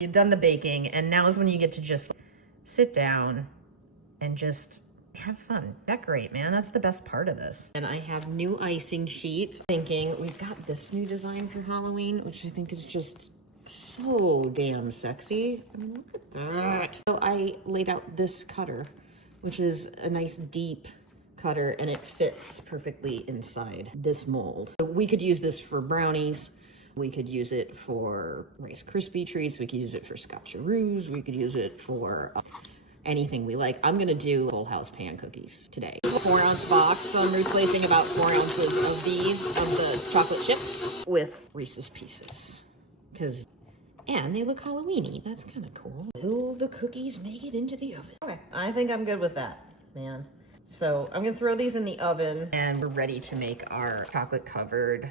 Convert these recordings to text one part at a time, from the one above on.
You've done the baking, and now is when you get to just sit down and just have fun. Decorate, man. That's the best part of this. And I have new icing sheets. Thinking we've got this new design for Halloween, which I think is just so damn sexy. I mean, look at that. So I laid out this cutter, which is a nice deep cutter, and it fits perfectly inside this mold. So we could use this for brownies. We could use it for Rice Krispie treats. We could use it for scotcheroos. We could use it for anything we like. I'm gonna do Full House pan cookies today. 4-ounce box, so I'm replacing about 4 ounces of these, of the chocolate chips, with Reese's Pieces. And they look Halloween-y. That's kind of cool. Will the cookies make it into the oven? Okay, I think I'm good with that, man. So I'm gonna throw these in the oven, and we're ready to make our chocolate-covered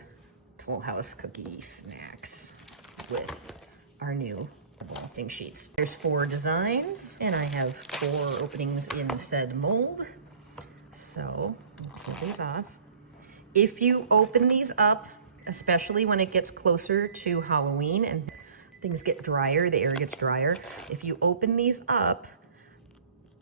Full House cookie snacks with our new icing sheets. There's 4 designs, and I have 4 openings in said mold. So I'll pull these off. If you open these up, especially when it gets closer to Halloween and things get drier, the air gets drier, if you open these up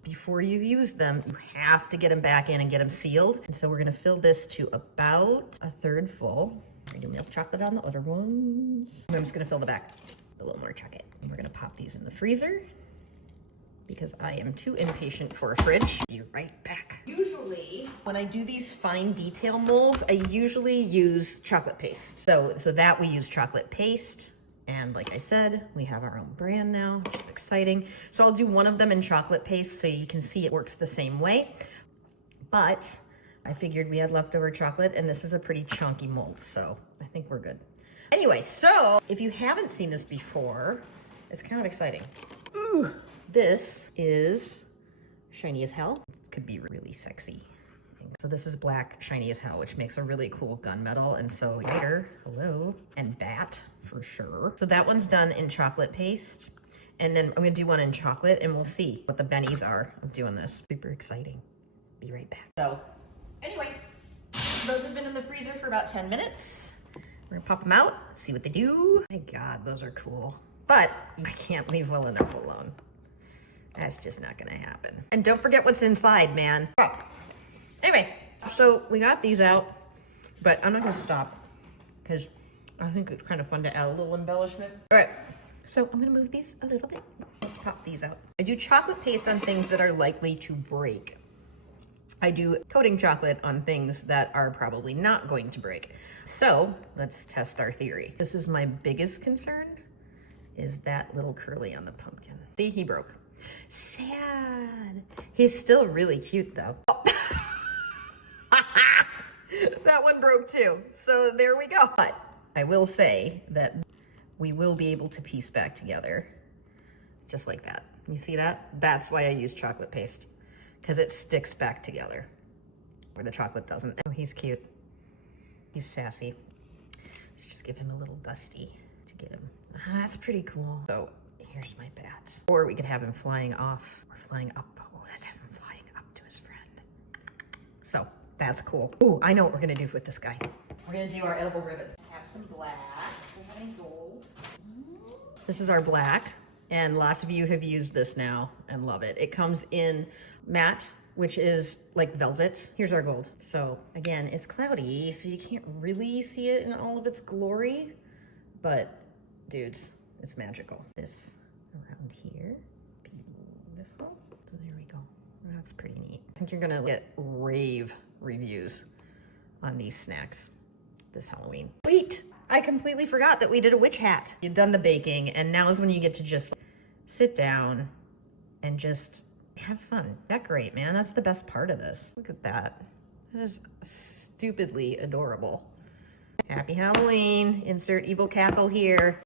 before you use them, you have to get them back in and get them sealed. And so we're gonna fill this to about 1/3 full. I do milk chocolate on the other ones. I'm just gonna fill the back with a little more chocolate. And we're gonna pop these in the freezer because I am too impatient for a fridge. Be right back. Usually, when I do these fine detail molds, I usually use chocolate paste. So that we use chocolate paste. And like I said, we have our own brand now, which is exciting. So I'll do one of them in chocolate paste so you can see it works the same way. But I figured we had leftover chocolate, and this is a pretty chunky mold, so I think we're good. Anyway, so if you haven't seen this before, it's kind of exciting. Ooh, this is shiny as hell. It could be really sexy. So this is black shiny as hell, which makes a really cool gunmetal. And so lighter, hello, and bat for sure. So that one's done in chocolate paste. And then I'm gonna do one in chocolate, and we'll see what the bennies are of doing this. Super exciting. Be right back. So anyway, those have been in the freezer for about 10 minutes. We're gonna pop them out, see what they do. My God, those are cool. But I can't leave well enough alone. That's just not gonna happen. And don't forget what's inside, man. Oh. Anyway, so we got these out, but I'm not gonna stop because I think it's kind of fun to add a little embellishment. All right, so I'm gonna move these a little bit. Let's pop these out. I do chocolate paste on things that are likely to break. I do coating chocolate on things that are probably not going to break. So let's test our theory. This is my biggest concern, is that little curly on the pumpkin. See, he broke. Sad. He's still really cute though. Oh. That one broke too. So there we go. But I will say that we will be able to piece back together just like that. You see that? That's why I use chocolate paste, because it sticks back together where the chocolate doesn't. Oh, he's cute. He's sassy. Let's just give him a little dusty to get him. That's pretty cool. So here's my bat. Or we could have him flying off or flying up. Oh, let's have him flying up to his friend. So that's cool. Oh, I know what we're gonna do with this guy. We're gonna do our edible ribbon. Have some black, we're having gold. This is our black, and lots of you have used this now and love it. It comes in matte, which is like velvet. Here's our gold. So again, it's cloudy, so you can't really see it in all of its glory, but dudes, it's magical. This around here, beautiful. So there we go. That's pretty neat. I think you're gonna get rave reviews on these snacks this Halloween. Wait, I completely forgot that we did a witch hat. You've done the baking, and now is when you get to just sit down and just have fun. Decorate, man. That's the best part of this. Look at that. That is stupidly adorable. Happy Halloween. Insert evil cackle here.